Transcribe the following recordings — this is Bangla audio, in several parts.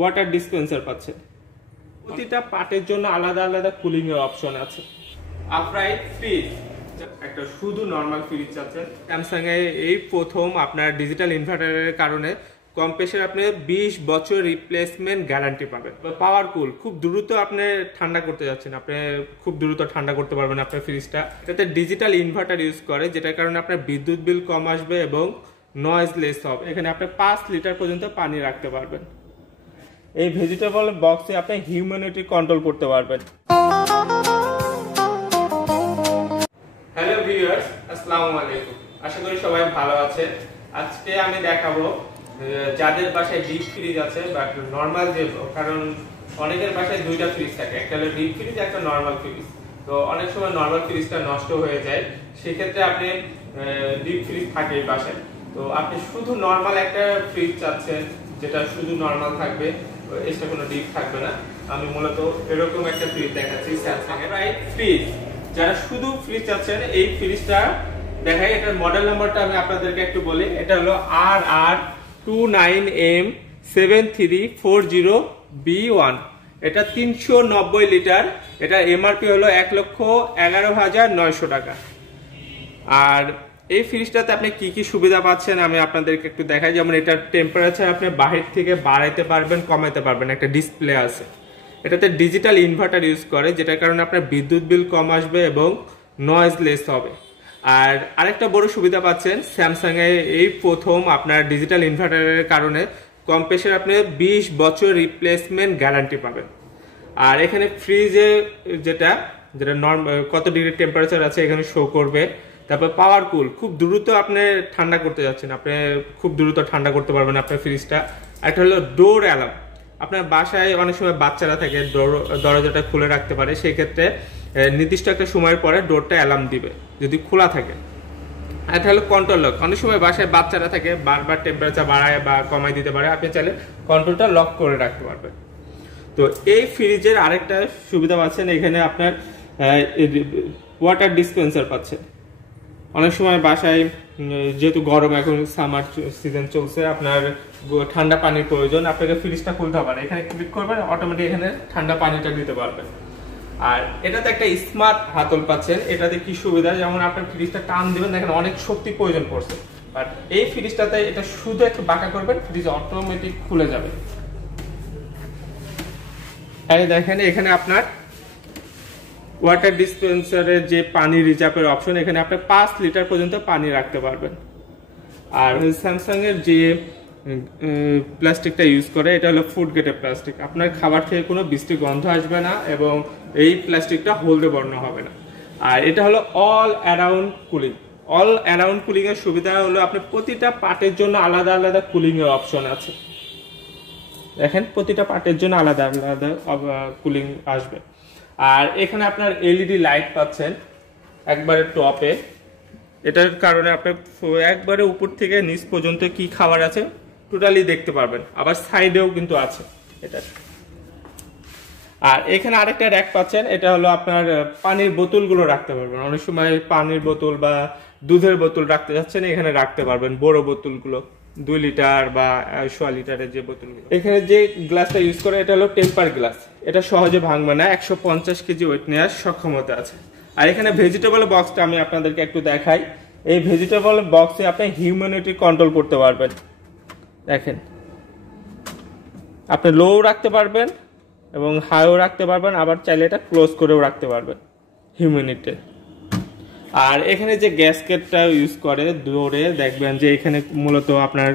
ওয়াটার ডিসপেন্সার পাচ্ছেন। প্রতিটা পার্টের জন্য আলাদা আলাদা কুলিং এর অপশন আছে। আপরাইট ফ্রিজ, একটা শুধু নরমাল ফ্রিজ আছে। স্যামসাং এ এই প্রথম আপনার ডিজিটাল ইনভার্টারের কারণে কম প্রেসার আপনি 20 বছর রিপ্লেসমেন্ট গ্যারান্টি পাবেন। পাওয়ার কুল, খুব দ্রুত আপনি ঠান্ডা করতে যাচ্ছেন, আপনি খুব দ্রুত ঠান্ডা করতে পারবেন আপনার ফ্রিজটা। এটাতে ডিজিটাল ইনভার্টার ইউজ করে, যেটার কারণে আপনার বিদ্যুৎ বিল কম আসবে এবং নয়েজলেস হবে। এখানে আপনি 5 লিটার পর্যন্ত পানি রাখতে পারবেন। এই ভেজিটেবল বক্সে আপনি হিউম্যানিটি কন্ট্রোল করতে পারবেন। হ্যালো ভিউয়ার্স, আসসালামু আলাইকুম। আশা করি সবাই ভালো আছেন। আজকে আমি দেখাবো যাদের বাসায় ডিপ ফ্রিজ আছে বাট নরমাল, যে কারণ অনেকের বাসায় দুইটা ফ্রিজ থাকে, একটা হলো ডিপ ফ্রিজ, একটা নরমাল ফ্রিজ। তো অনেক সময় নরমাল ফ্রিজটা নষ্ট হয়ে যায়, সেক্ষেত্রে আপনি ডিপ ফ্রিজ থাকে বাসায়, তো আপনি শুধু নরমাল একটা ফ্রিজ চাচ্ছেন যেটা শুধু নরমাল থাকবে, এক্সট্রা কোনো ডিপ থাকবে না। আমি মূলত এরকম একটা ফ্রিজ দেখাচ্ছি, স্যামসাং এর রাইট ফ্রিজ। যারা শুধু ফ্রিজ চাচ্ছেন এই ফ্রিজটা দেখাই। এটার মডেল নাম্বারটা আমি আপনাদেরকে একটু বলি। এটা হলো RR29M7340B1। এটা 390 লিটার। এটা এমআরপি হলো 1,11,900 টাকা। আর এই ফ্রিজটাতে আপনি কি কি সুবিধা পাচ্ছেন আমি আপনাদেরকে একটু দেখাই। যেমন এটার টেম্পারেচার আপনি বাহির থেকে বাড়াইতে পারবেন, কমাইতে পারবেন, একটা ডিসপ্লে আছে। এটাতে ডিজিটাল ইনভার্টার ইউজ করে, যেটার কারণে আপনার বিদ্যুৎ বিল কম আসবে এবং নয়েজলেস হবে। আর আরেকটা বড় সুবিধা পাচ্ছেন, স্যামসাং এ এই প্রথম আপনার ডিজিটাল ইনভার্টারের কারণে কম প্রেসার আপনি 20 বছর রিপ্লেসমেন্ট গ্যারান্টি পাবেন। আর এখানে ফ্রিজে যেটা কত ডিগ্রি টেম্পারেচার আছে এখানে শো করবে। তারপর পাওয়ার কুল, খুব দ্রুত আপনি ঠান্ডা করতে যাচ্ছেন, আপনি খুব দ্রুত ঠান্ডা করতে পারবেন আপনার ফ্রিজটা। একটা হলো ডোর অ্যালার্ম, আপনার বাসায় অনেক সময় বাচ্চারা থাকে, দরজাটা খুলে রাখতে পারে, সেই ক্ষেত্রে নির্দিষ্ট একটা সময়ের পরে ডোরটা অ্যালার্ম দিবে যদি খোলা থাকে। এটা হলো কন্ট্রোল লক, অনেক সময় বাসায় বাচ্চারা থাকে, বারবার টেম্পারেচার বাড়ায় বা কমাই দিতে পারে, আপনি চাইলে কন্ট্রোলটা লক করে রাখতে পারবেন। তো এই ফ্রিজের আরেকটা সুবিধা পাচ্ছেন, এখানে আপনার ওয়াটার ডিসপেন্সার পাচ্ছেন। অনেক সময় বাসায় যেহেতু গরম, এখন সামার সিজন চলছে, আপনার ঠান্ডা পানির প্রয়োজন, আপনাকে ফ্রিজটা খুলতে হবে না, এখানে ক্লিক করবেন, অটোমেটিক এখানে ঠান্ডা পানিটা দিতে পারবেন। আর এটাতে একটা স্মার্ট হাতল পাচ্ছেন। এটাতে কি সুবিধা, যেমন আপনার ফ্রিজটা টান দিবেন, দেখেন অনেক শক্তি প্রয়োজন পড়ছে, বাট এই ফ্রিজটাতে এটা শুধু একটু বাঁকা করবেন, ফ্রিজ অটোমেটিক খুলে যাবে। এই দেখেন এখানে আপনার ওয়াটার ডিসপেন্সারের যে পানি রিজার্ভের অপশন, এখানে আপনি 5 লিটার পর্যন্ত পানি রাখতে পারবেন। আর স্যামসাং এর যে প্লাস্টিকটা ইউজ করে, এটা হলো ফুড গ্রেডের প্লাস্টিক। আপনার খাবার থেকে কোনো বৃষ্টি গন্ধ আসবে না এবং এই প্লাস্টিকটা হলদে বর্ণ হবে না। আর এটা হলো all around cooling. All around cooling এর সুবিধা হলো আপনি প্রতিটা পার্টের জন্য আলাদা আলাদা কুলিং এর অপশন আছে। দেখেন প্রতিটা পার্টের জন্য আলাদা আলাদা কুলিং আসবে। আর এখানে আপনার এলইডি লাইট পাচ্ছেন একবারে টপে, এটার কারণে আপনি একবারে উপর থেকে নিচ পর্যন্ত কি খাবার আছে টোটালি দেখতে পারবেন। আবার সাইডেও কিন্তু আছে এটা। আর এখানে আরেকটা র‍্যাক পাচ্ছেন, এটা হলো আপনার পানির বোতলগুলো রাখতে পারবেন। অনেক সময় পানির বোতল বা দুধের বোতল রাখতে যাচ্ছেন, এখানে রাখতে পারবেন বড় বোতলগুলো, 2 লিটার বা 1.5 লিটারের যে বোতলগুলো। এখানে যে গ্লাসটা ইউজ করে এটা হলো টেম্পার গ্লাস, এটা সহজে ভাঙবে না, 150 কেজি ওয়েট নেওয়ার সক্ষমতা আছে। আর এখানে ভেজিটেবল বক্সটা আমি আপনাদেরকে একটু দেখাই। এই ভেজিটেবল বক্সে আপনি হিউম্যানিটি কন্ট্রোল করতে পারবেন। দেখেন আপনি লো রাখতে পারবেন এবং হাইও রাখতে পারবেন, আবার চাইলে এটা ক্লোজ করেও রাখতে পারবেন হিউম্যানিটি। আর এখানে যে গ্যাসকেটটা ইউজ করে ডোরে, দেখবেন যে এখানে মূলত আপনার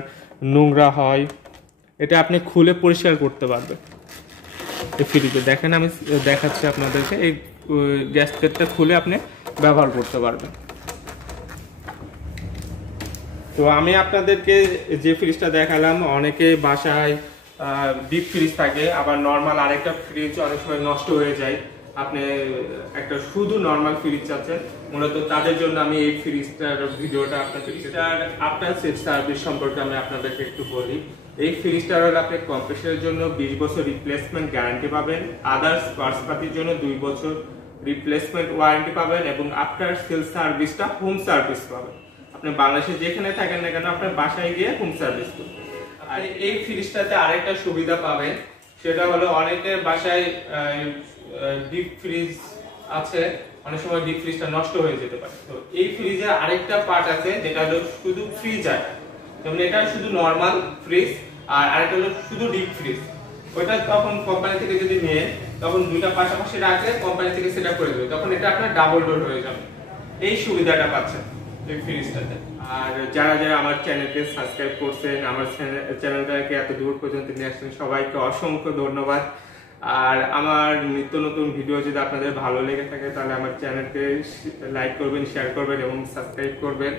নোংরা হয়, এটা আপনি খুলে পরিষ্কার করতে পারবেন এই ফ্রিজে। দেখেন আমি দেখাচ্ছি আপনাদেরকে, এই গ্যাসকেটটা খুলে আপনি ব্যবহার করতে পারবেন। তো আমি আপনাদেরকে যে ফ্রিজটা দেখালাম, অনেকে বাসায় ডিপ ফ্রিজ থাকে, আবার নর্মাল আরেকটা ফ্রিজ অনেক সময় নষ্ট হয়ে যায়, আপনি একটা শুধু নর্মাল ফ্রিজ চাচ্ছেন, মূলত তাদের জন্য আমি এই ফ্রিজটার ভিডিওটা আপনাদের আফটার সেল সার্ভিস সম্পর্কে আমি আপনাদেরকে একটু বলি। এই ফ্রিজটার হলো আপনি কম্প্রেসারের জন্য 20 বছর রিপ্লেসমেন্ট গ্যারান্টি পাবেন, আদার্স পার্টসপাতির জন্য 2 বছর রিপ্লেসমেন্ট ওয়ারেন্টি পাবেন এবং আফটার সেল সার্ভিসটা হোম সার্ভিস পাবেন। আপনি বাংলাদেশে যেখানে থাকেন না কেন আপনার বাসায় গিয়ে হোম সার্ভিস করবেন। আর এই ফ্রিজটাতে আরেকটা সুবিধা পাবেন, সেটা হলো অনেকের বাসায় ডিপ ফ্রিজ আছে, অনেক সময় ডিপ ফ্রিজটা নষ্ট হয়ে যেতে পারে। তো এই ফ্রিজে আরেকটা পার্ট আছে যেটা হলো শুধু ফ্রিজার, যেমন এটা শুধু নরমাল ফ্রিজ আর আরেকটা হলো শুধু ডিপ ফ্রিজ। ওইটা তখন কোম্পানি থেকে যদি নিয়ে তখন দুইটা পাশাপাশি রাখলে কোম্পানি থেকে সেট আপ করে দেবে, তখন এটা আপনার ডাবল ডোর হয়ে যাবে। এই সুবিধাটা পাচ্ছেন এই ফ্রিজটাতে। আর যারা যারা আমার চ্যানেলকে সাবস্ক্রাইব করছেন, আমার চ্যানেলটাকে এত দূর পর্যন্ত নিয়ে আসছেন, সবাইকে অসংখ্য ধন্যবাদ। আর আমার নিত্য নতুন ভিডিও যদি আপনাদের ভালো লেগে থাকে তাহলে আমার চ্যানেলকে লাইক করবেন, শেয়ার করবেন এবং সাবস্ক্রাইব করবেন।